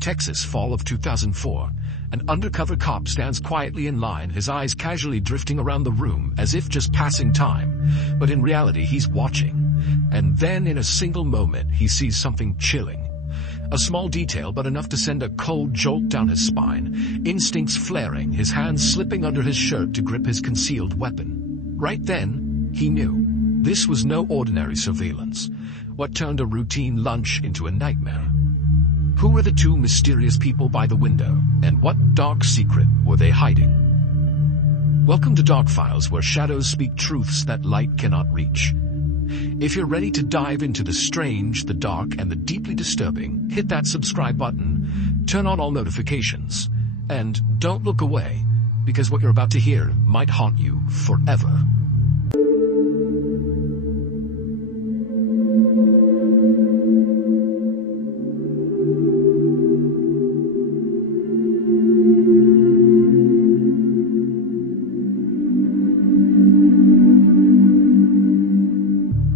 Texas, fall of 2004. An undercover cop stands quietly in line, his eyes casually drifting around the room as if just passing time. But in reality, he's watching. And then in a single moment, he sees something chilling. A small detail, but enough to send a cold jolt down his spine. Instincts flaring, his hands slipping under his shirt to grip his concealed weapon. Right then, he knew. This was no ordinary surveillance. What turned a routine lunch into a nightmare? Who were the two mysterious people by the window, and what dark secret were they hiding? Welcome to Dark Files, where shadows speak truths that light cannot reach. If you're ready to dive into the strange, the dark, and the deeply disturbing, hit that subscribe button, turn on all notifications, and don't look away, because what you're about to hear might haunt you forever.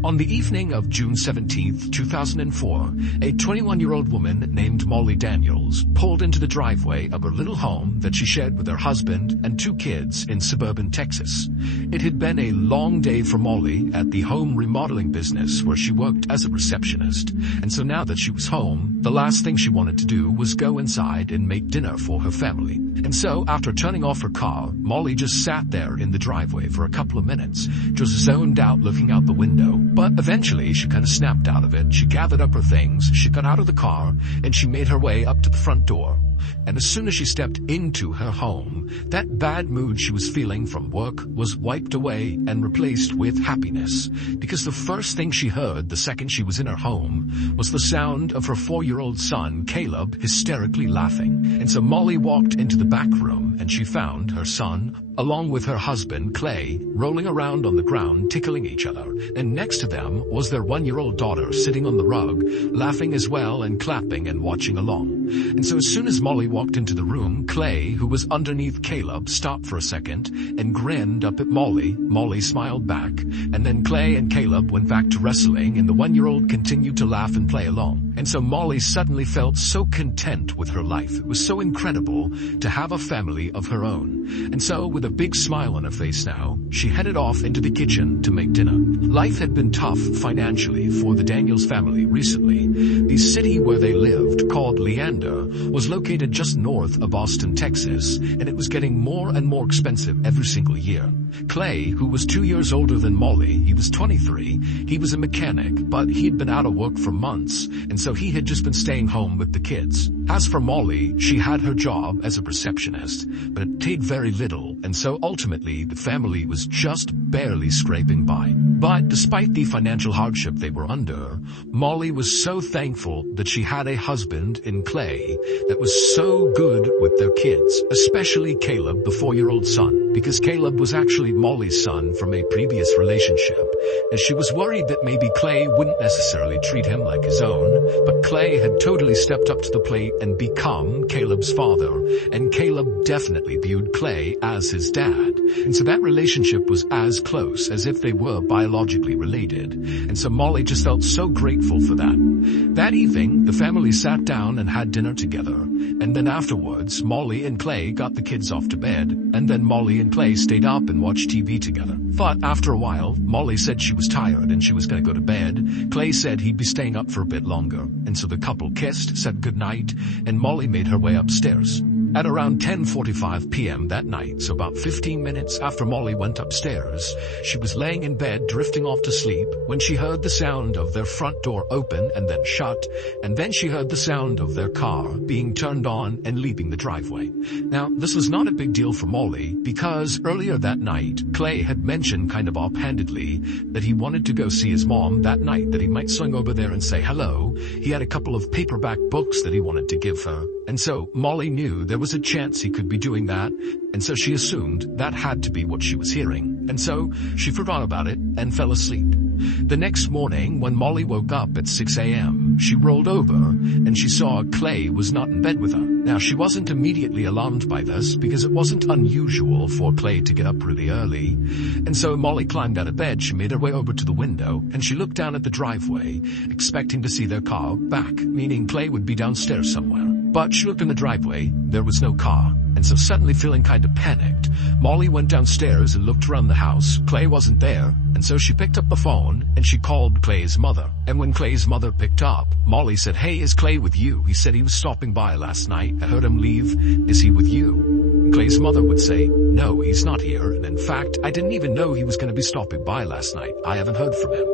On the evening of June 17, 2004, a 21-year-old woman named Molly Daniels pulled into the driveway of her little home that she shared with her husband and two kids in suburban Texas. It had been a long day for Molly at the home remodeling business where she worked as a receptionist, and so now that she was home, the last thing she wanted to do was go inside and make dinner for her family. And so, after turning off her car, Molly just sat there in the driveway for a couple of minutes, just zoned out looking out the window. But eventually, she kind of snapped out of it. She gathered up her things, she got out of the car, and she made her way up to the front door. And as soon as she stepped into her home, that bad mood she was feeling from work was wiped away and replaced with happiness. Because the first thing she heard the second she was in her home was the sound of her 4-year-old son, Caleb, hysterically laughing. And so Molly walked into the back room and she found her son, along with her husband, Clay, rolling around on the ground, tickling each other. And next to them was their 1-year-old daughter sitting on the rug, laughing as well and clapping and watching along. And so as soon as Molly walked into the room, Clay, who was underneath Caleb, stopped for a second and grinned up at Molly. Molly smiled back, and then Clay and Caleb went back to wrestling, and the 1-year-old continued to laugh and play along. And so Molly suddenly felt so content with her life. It was so incredible to have a family of her own. And so, with a big smile on her face now, she headed off into the kitchen to make dinner. Life had been tough financially for the Daniels family recently. The city where they lived, called Leander, was located just north of Austin, Texas, and it was getting more and more expensive every single year. Clay, who was 2 years older than Molly, he was 23, he was a mechanic, but he'd been out of work for months, and so he had just been staying home with the kids. As for Molly, she had her job as a receptionist, but it paid very little, and so ultimately the family was just barely scraping by. But despite the financial hardship they were under, Molly was so thankful that she had a husband in Clay that was so good with their kids, especially Caleb, the 4-year-old son, because Caleb was actually Molly's son from a previous relationship, and she was worried that maybe Clay wouldn't necessarily treat him like his own, but Clay had totally stepped up to the plate and become Caleb's father, and Caleb definitely viewed Clay as his dad, and so that relationship was as close as if they were biologically related, and so Molly just felt so grateful for that. That evening, the family sat down and had dinner together, and then afterwards, Molly and Clay got the kids off to bed, and then Molly and Clay stayed up and watched TV together. But after a while, Molly said she was tired and she was going to go to bed. Clay said he'd be staying up for a bit longer, and so the couple kissed, said goodnight, and Molly made her way upstairs. At around 10:45 p.m. that night, so about 15 minutes after Molly went upstairs, she was laying in bed drifting off to sleep when she heard the sound of their front door open and then shut, and then she heard the sound of their car being turned on and leaving the driveway. Now, this was not a big deal for Molly because earlier that night, Clay had mentioned kind of offhandedly that he wanted to go see his mom that night, that he might swing over there and say hello. He had a couple of paperback books that he wanted to give her. And so Molly knew there was a chance he could be doing that, and so she assumed that had to be what she was hearing. And so she forgot about it and fell asleep. The next morning, when Molly woke up at 6 a.m., she rolled over and she saw Clay was not in bed with her. Now, she wasn't immediately alarmed by this because it wasn't unusual for Clay to get up really early. And so Molly climbed out of bed, she made her way over to the window, and she looked down at the driveway, expecting to see their car back, meaning Clay would be downstairs somewhere. But she looked in the driveway, there was no car, and so suddenly feeling kind of panicked, Molly went downstairs and looked around the house. Clay wasn't there, and so she picked up the phone and she called Clay's mother. And when Clay's mother picked up, Molly said, "Hey, is Clay with you? He said he was stopping by last night. I heard him leave. Is he with you?" And Clay's mother would say, "No, he's not here, and in fact, I didn't even know he was going to be stopping by last night. I haven't heard from him."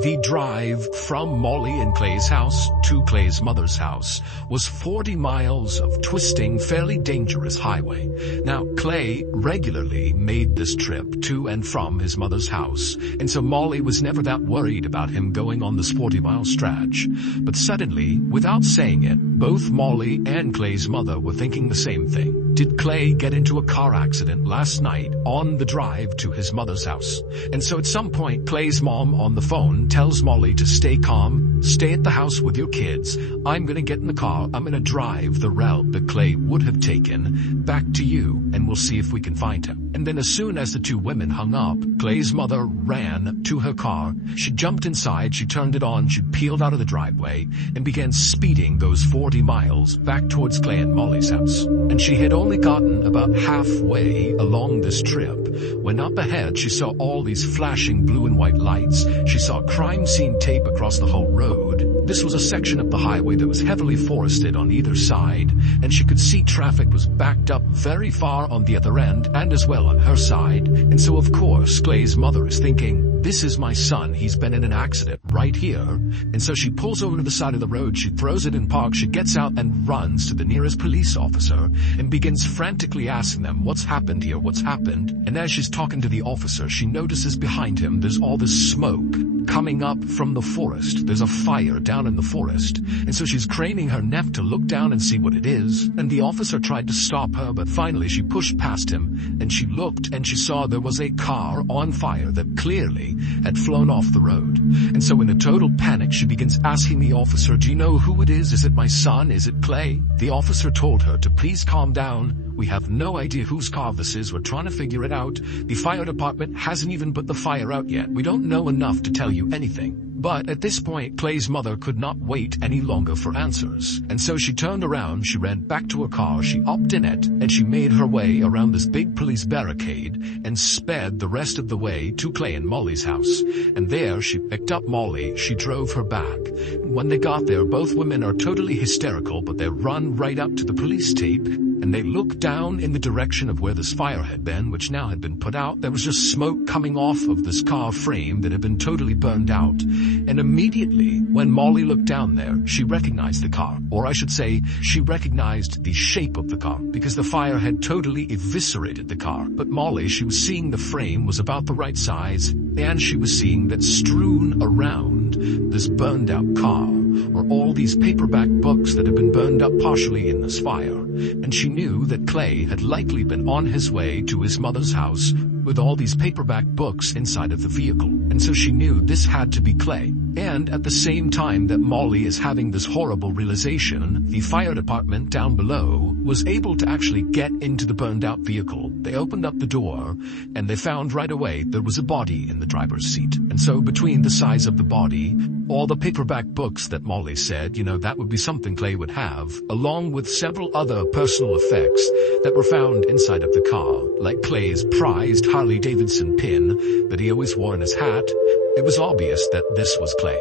The drive from Molly and Clay's house to Clay's mother's house was 40 miles of twisting, fairly dangerous highway. Now, Clay regularly made this trip to and from his mother's house, and so Molly was never that worried about him going on this 40-mile stretch. But suddenly, without saying it, both Molly and Clay's mother were thinking the same thing. Did Clay get into a car accident last night on the drive to his mother's house? And so at some point, Clay's mom on the phone tells Molly to stay calm, stay at the house with your kids. I'm going to get in the car. I'm going to drive the route that Clay would have taken back to you, and we'll see if we can find him. And then as soon as the two women hung up, Clay's mother ran to her car. She jumped inside, she turned it on, she peeled out of the driveway, and began speeding those 40 miles back towards Clay and Molly's house. And she had only gotten about halfway along this trip when up ahead she saw all these flashing blue and white lights. She saw crime scene tape across the whole road. This was a section of the highway that was heavily forested on either side, and she could see traffic was backed up very far on the other end and as well on her side. And so of course Clay's mother is thinking, "This is my son, he's been in an accident right here." And so she pulls over to the side of the road, she throws it in park, she gets out and runs to the nearest police officer and begins frantically asking them, "What's happened here? What's happened?" And as she's talking to the officer, she notices behind him there's all this smoke coming up from the forest. There's a fire down in the forest. And so she's craning her neck to look down and see what it is. And the officer tried to stop her, but finally she pushed past him and she looked and she saw there was a car on fire that clearly had flown off the road. And so in a total panic, she begins asking the officer, "Do you know who it is? Is it my son? Is it Clay?" The officer told her to please calm down. "We have no idea whose car this is. We're trying to figure it out. The fire department hasn't even put the fire out yet. We don't know enough to tell you anything." But at this point, Clay's mother could not wait any longer for answers. And so she turned around, she ran back to her car, she hopped in it, and she made her way around this big police barricade and sped the rest of the way to Clay and Molly's house. And there she picked up Molly, she drove her back. When they got there, both women are totally hysterical, but they run right up to the police tape, and they look down in the direction of where this fire had been, which now had been put out. There was just smoke coming off of this car frame that had been totally burned out. And immediately, when Molly looked down there, she recognized the car. Or I should say, she recognized the shape of the car, because the fire had totally eviscerated the car. But Molly, she was seeing the frame was about the right size, and she was seeing that strewn around this burned out car were all these paperback books that had been burned up partially in this fire. And she knew that Clay had likely been on his way to his mother's house with all these paperback books inside of the vehicle. And so she knew this had to be Clay. And at the same time that Molly is having this horrible realization, the fire department down below was able to actually get into the burned out vehicle. They opened up the door and they found right away there was a body in the driver's seat. And so between the size of the body, all the paperback books that Molly said, that would be something Clay would have, along with several other personal effects that were found inside of the car, like Clay's prized Harley-Davidson pin that he always wore in his hat. It was obvious that this was Clay.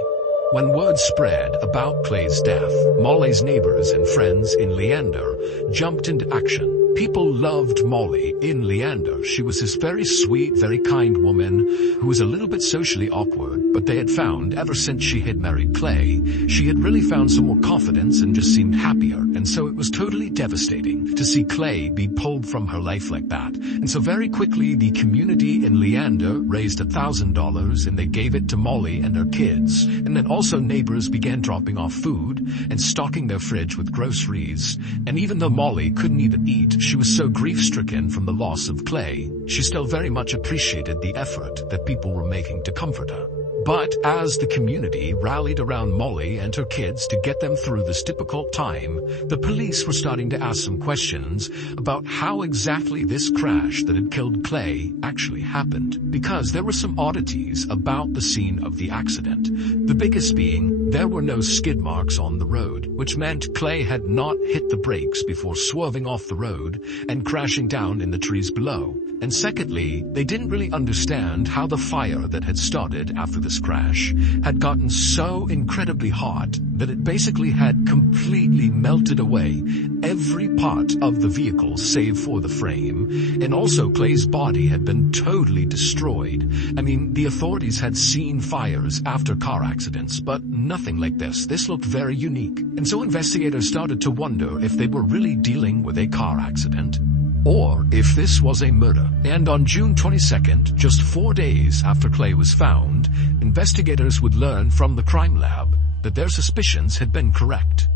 When word spread about Clay's death, Molly's neighbors and friends in Leander jumped into action. People loved Molly in Leander. She was this very sweet, very kind woman who was a little bit socially awkward, but they had found, ever since she had married Clay, she had really found some more confidence and just seemed happier. And so it was totally devastating to see Clay be pulled from her life like that. And so very quickly, the community in Leander raised $1,000 and they gave it to Molly and her kids. And then also neighbors began dropping off food and stocking their fridge with groceries. And even though Molly couldn't even eat, she was so grief-stricken from the loss of Clay, she still very much appreciated the effort that people were making to comfort her. But as the community rallied around Molly and her kids to get them through this difficult time, the police were starting to ask some questions about how exactly this crash that had killed Clay actually happened, because there were some oddities about the scene of the accident. The biggest being, there were no skid marks on the road, which meant Clay had not hit the brakes before swerving off the road and crashing down in the trees below. And secondly, they didn't really understand how the fire that had started after this crash had gotten so incredibly hot that it basically had completely melted away every part of the vehicle save for the frame, and also Clay's body had been totally destroyed. I mean, the authorities had seen fires after car accidents, but nothing like this. This looked very unique. And so investigators started to wonder if they were really dealing with a car accident, or if this was a murder. And on June 22nd, just 4 days after Clay was found, investigators would learn from the crime lab that their suspicions had been correct.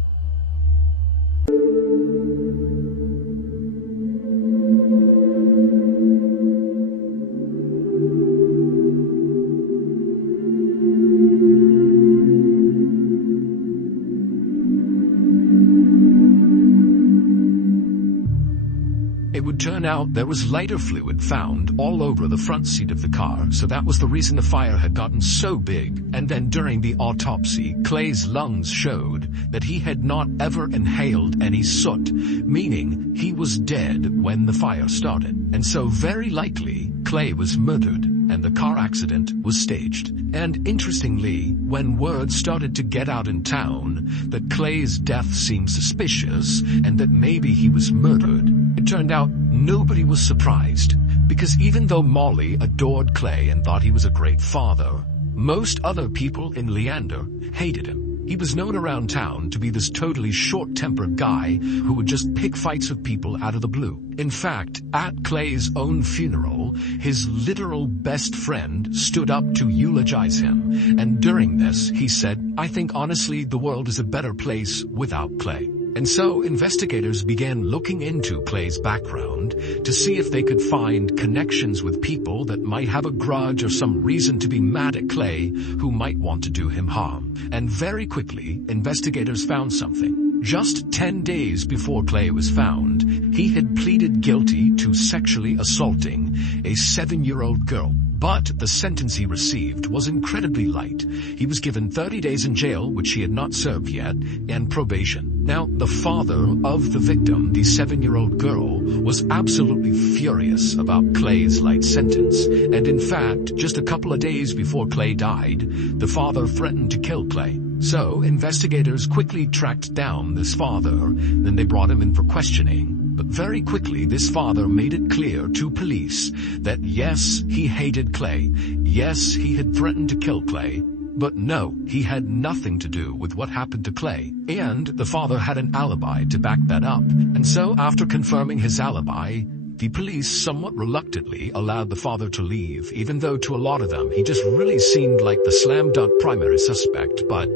It would turn out there was lighter fluid found all over the front seat of the car, so that was the reason the fire had gotten so big. And then during the autopsy, Clay's lungs showed that he had not ever inhaled any soot, meaning he was dead when the fire started. And so very likely, Clay was murdered and the car accident was staged. And interestingly, when word started to get out in town that Clay's death seemed suspicious and that maybe he was murdered, it turned out nobody was surprised, because even though Molly adored Clay and thought he was a great father, most other people in Leander hated him. He was known around town to be this totally short-tempered guy who would just pick fights with people out of the blue. In fact, at Clay's own funeral, his literal best friend stood up to eulogize him, and during this, he said, "I think honestly the world is a better place without Clay." And so investigators began looking into Clay's background to see if they could find connections with people that might have a grudge or some reason to be mad at Clay who might want to do him harm. And very quickly, investigators found something. Just 10 days before Clay was found, he had pleaded guilty to sexually assaulting a 7-year-old girl. But the sentence he received was incredibly light. He was given 30 days in jail, which he had not served yet, and probation. Now, the father of the victim, the 7-year-old girl, was absolutely furious about Clay's light sentence. And in fact, just a couple of days before Clay died, the father threatened to kill Clay. So, investigators quickly tracked down this father, then they brought him in for questioning. But very quickly, this father made it clear to police that yes, he hated Clay. Yes, he had threatened to kill Clay. But no, he had nothing to do with what happened to Clay. And the father had an alibi to back that up. And so, after confirming his alibi, the police somewhat reluctantly allowed the father to leave, even though to a lot of them he just really seemed like the slam-dunk primary suspect, but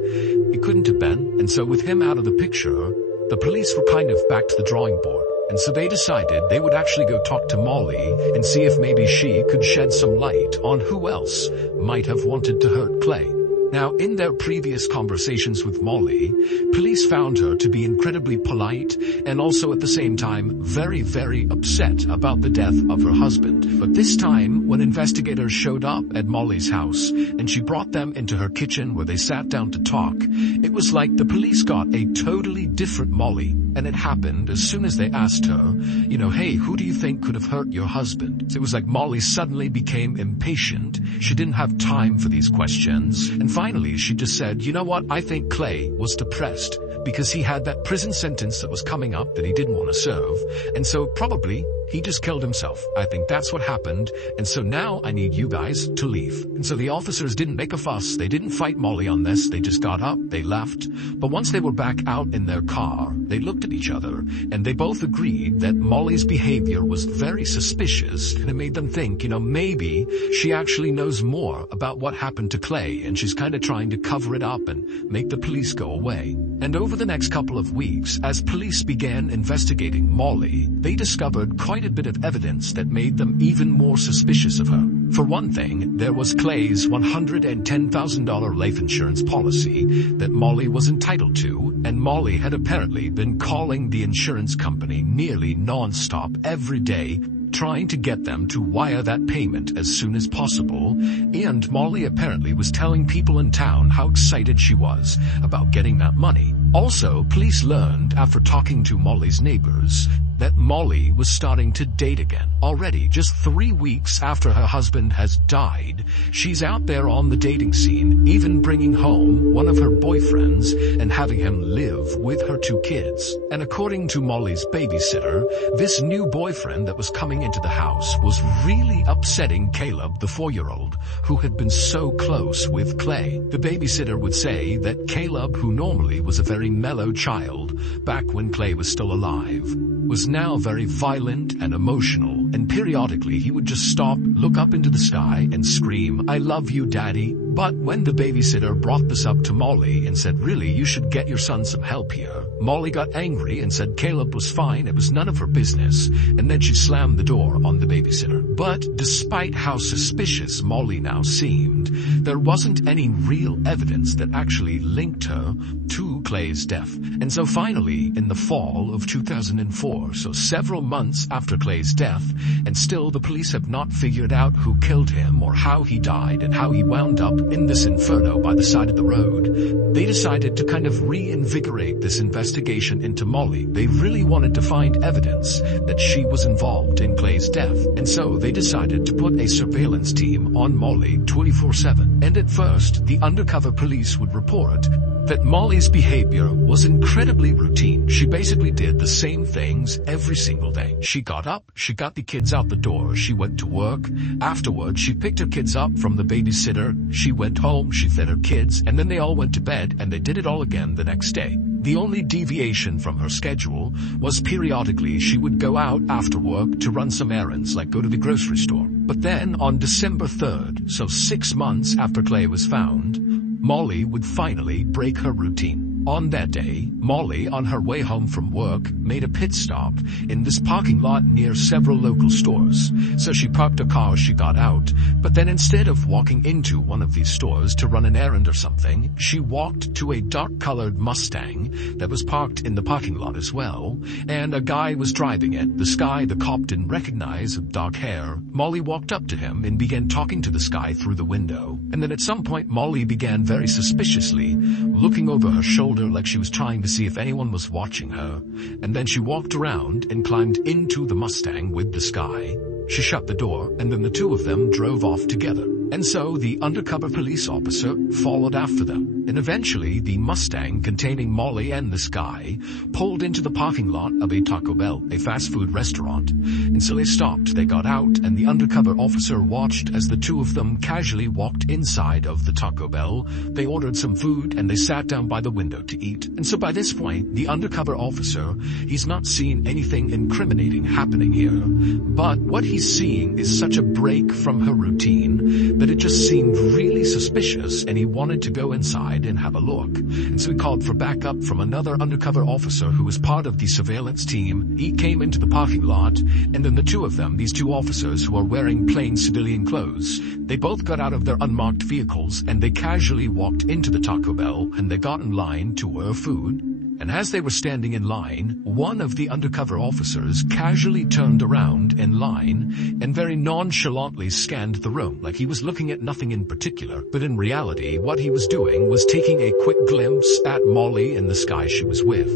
he couldn't have been. And so with him out of the picture, the police were kind of back to the drawing board. And so they decided they would actually go talk to Molly and see if maybe she could shed some light on who else might have wanted to hurt Clay. Now, in their previous conversations with Molly, police found her to be incredibly polite and also at the same time very, very upset about the death of her husband. But this time, when investigators showed up at Molly's house and she brought them into her kitchen where they sat down to talk, it was like the police got a totally different Molly. And it happened as soon as they asked her, hey, who do you think could have hurt your husband? So it was like Molly suddenly became impatient. She didn't have time for these questions. And finally, she just said, you know what? I think Clay was depressed because he had that prison sentence that was coming up that he didn't want to serve. And so probably he just killed himself. I think that's what happened. And so now I need you guys to leave. And so the officers didn't make a fuss. They didn't fight Molly on this. They just got up, they left. But once they were back out in their car, they looked at each other and they both agreed that Molly's behavior was very suspicious, and it made them think, maybe she actually knows more about what happened to Clay and she's kind of trying to cover it up and make the police go away. And over the next couple of weeks, as police began investigating Molly, they discovered quite a bit of evidence that made them even more suspicious of her. For one thing, there was Clay's $110,000 life insurance policy that Molly was entitled to, and Molly had apparently been calling the insurance company nearly non-stop every day, trying to get them to wire that payment as soon as possible, and Molly apparently was telling people in town how excited she was about getting that money. Also, police learned after talking to Molly's neighbors that Molly was starting to date again. Already, just 3 weeks after her husband has died, she's out there on the dating scene, even bringing home one of her boyfriends and having him live with her 2 kids. And according to Molly's babysitter, this new boyfriend that was coming into the house was really upsetting Caleb, the 4-year-old, who had been so close with Clay. The babysitter would say that Caleb, who normally was a very mellow child back when Clay was still alive, was now very violent and emotional, and periodically he would just stop, look up into the sky, and scream, "I love you, Daddy." But when the babysitter brought this up to Molly and said, "Really, you should get your son some help here," Molly got angry and said Caleb was fine, it was none of her business, and then she slammed the door on the babysitter. But despite how suspicious Molly now seemed, there wasn't any real evidence that actually linked her to Clay's death. And so finally, in the fall of 2004, so several months after Clay's death, and still the police have not figured out who killed him or how he died and how he wound up in this inferno by the side of the road, they decided to kind of reinvigorate this investigation into Molly. They really wanted to find evidence that she was involved in Clay's death, and so they decided to put a surveillance team on Molly 24/7. And at first, the undercover police would report that Molly's behavior was incredibly routine. She basically did the same things every single day. She got up, she got the kids out the door, she went to work. Afterwards, she picked her kids up from the babysitter, she went home, she fed her kids, and then they all went to bed, and they did it all again the next day. The only deviation from her schedule was periodically she would go out after work to run some errands, like go to the grocery store. But then on December 3rd, so 6 months after Clay was found, Molly would finally break her routine. On that day, Molly, on her way home from work, made a pit stop in this parking lot near several local stores. So she parked her car as she got out, but then instead of walking into one of these stores to run an errand or something, she walked to a dark-colored Mustang that was parked in the parking lot as well, and a guy was driving it. This guy the cop didn't recognize, with dark hair. Molly walked up to him and began talking to this guy through the window. And then at some point, Molly began very suspiciously looking over her shoulder like she was trying to see if anyone was watching her, and then she walked around and climbed into the Mustang with this guy. She shut the door, and then the two of them drove off together. And so the undercover police officer followed after them, and eventually the Mustang containing Molly and this guy pulled into the parking lot of a Taco Bell, a fast food restaurant. And so they stopped, they got out, and the undercover officer watched as the two of them casually walked inside of the Taco Bell. They ordered some food, and they sat down by the window to eat. And so by this point, the undercover officer, he's not seen anything incriminating happening here, but what he's seeing is such a break from her routine that it just seemed really suspicious, and he wanted to go inside and have a look. And so he called for backup from another undercover officer who was part of the surveillance team. He came into the parking lot, and then the two of them, these two officers who are wearing plain civilian clothes, they both got out of their unmarked vehicles, and they casually walked into the Taco Bell, and they got in line to order food. And as they were standing in line, one of the undercover officers casually turned around in line and very nonchalantly scanned the room, like he was looking at nothing in particular. But in reality, what he was doing was taking a quick glimpse at Molly and this guy she was with.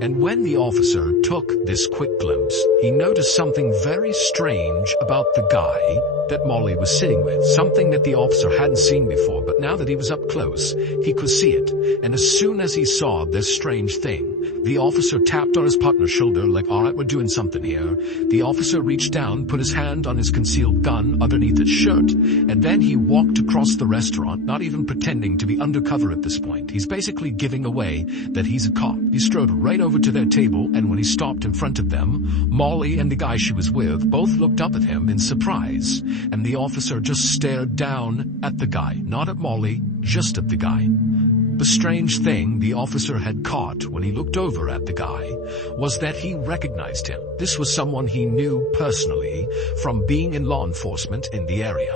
And when the officer took this quick glimpse, he noticed something very strange about the guy that Molly was sitting with, something that the officer hadn't seen before, but now that he was up close, he could see it. And as soon as he saw this strange thing, the officer tapped on his partner's shoulder like, "All right, we're doing something here." The officer reached down, put his hand on his concealed gun underneath his shirt, and then he walked across the restaurant, not even pretending to be undercover at this point. He's basically giving away that he's a cop. He strode right over to their table, and when he stopped in front of them, Molly and the guy she was with both looked up at him in surprise, and the officer just stared down at the guy, not at Molly, just at the guy. The strange thing the officer had caught when he looked over at the guy was that he recognized him. This was someone he knew personally from being in law enforcement in the area.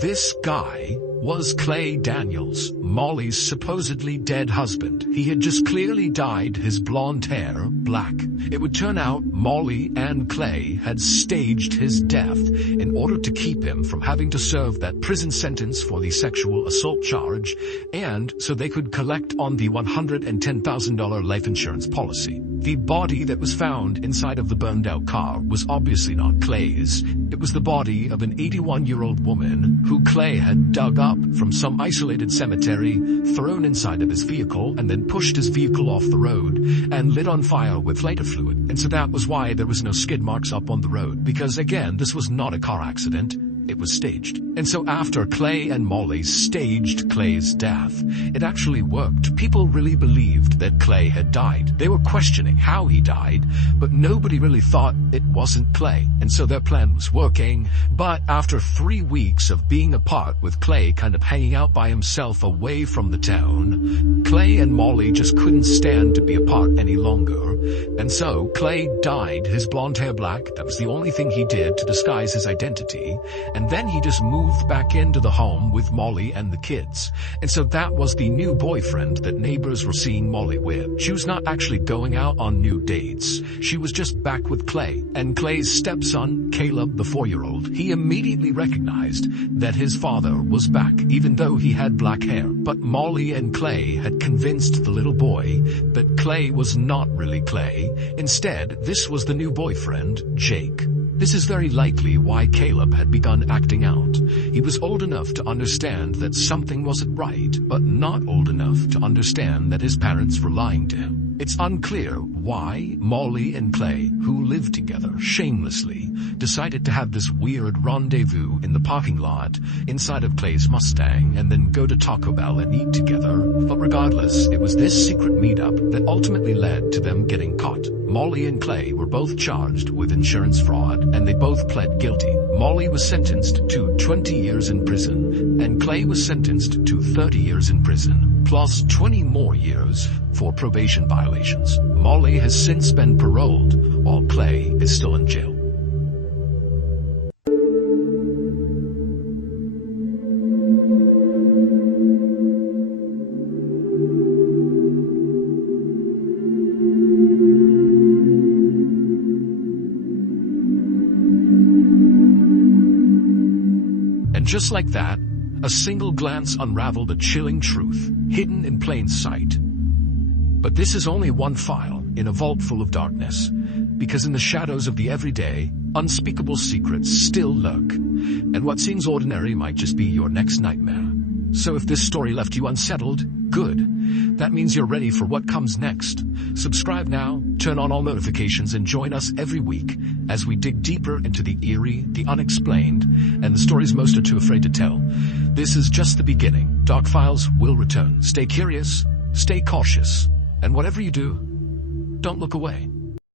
This guy was Clay Daniels, Molly's supposedly dead husband. He had just clearly dyed his blonde hair black. It would turn out Molly and Clay had staged his death in order to keep him from having to serve that prison sentence for the sexual assault charge, and so they could collect on the $110,000 life insurance policy. The body that was found inside of the burned-out car was obviously not Clay's. It was the body of an 81-year-old woman who Clay had dug up from some isolated cemetery, thrown inside of his vehicle, and then pushed his vehicle off the road and lit on fire with lighter fluid. And so that was why there was no skid marks up on the road, because again, this was not a car accident. It was staged. And so after Clay and Molly staged Clay's death, it actually worked. People really believed that Clay had died. They were questioning how he died, but nobody really thought it wasn't Clay. And so their plan was working. But after 3 weeks of being apart, with Clay kind of hanging out by himself away from the town, Clay and Molly just couldn't stand to be apart any longer. And so Clay dyed his blonde hair black. That was the only thing he did to disguise his identity. And then he just moved back into the home with Molly and the kids. And so that was the new boyfriend that neighbors were seeing Molly with. She was not actually going out on new dates. She was just back with Clay. And Clay's stepson, Caleb, the 4-year-old, he immediately recognized that his father was back, even though he had black hair. But Molly and Clay had convinced the little boy that Clay was not really Clay. Instead, this was the new boyfriend, Jake. This is very likely why Caleb had begun acting out. He was old enough to understand that something wasn't right, but not old enough to understand that his parents were lying to him. It's unclear why Molly and Clay, who lived together shamelessly, decided to have this weird rendezvous in the parking lot inside of Clay's Mustang and then go to Taco Bell and eat together. But regardless, it was this secret meetup that ultimately led to them getting caught. Molly and Clay were both charged with insurance fraud, and they both pled guilty. Molly was sentenced to 20 years in prison, and Clay was sentenced to 30 years in prison, plus 20 more years for probation violations. Molly has since been paroled, while Clay is still in jail. And just like that, a single glance unraveled a chilling truth, hidden in plain sight. But this is only one file in a vault full of darkness, because in the shadows of the everyday, unspeakable secrets still lurk, and what seems ordinary might just be your next nightmare. So if this story left you unsettled, good. That means you're ready for what comes next. Subscribe now, turn on all notifications, and join us every week as we dig deeper into the eerie, the unexplained, and the stories most are too afraid to tell. This is just the beginning. Dark Files will return. Stay curious, stay cautious, and whatever you do, don't look away.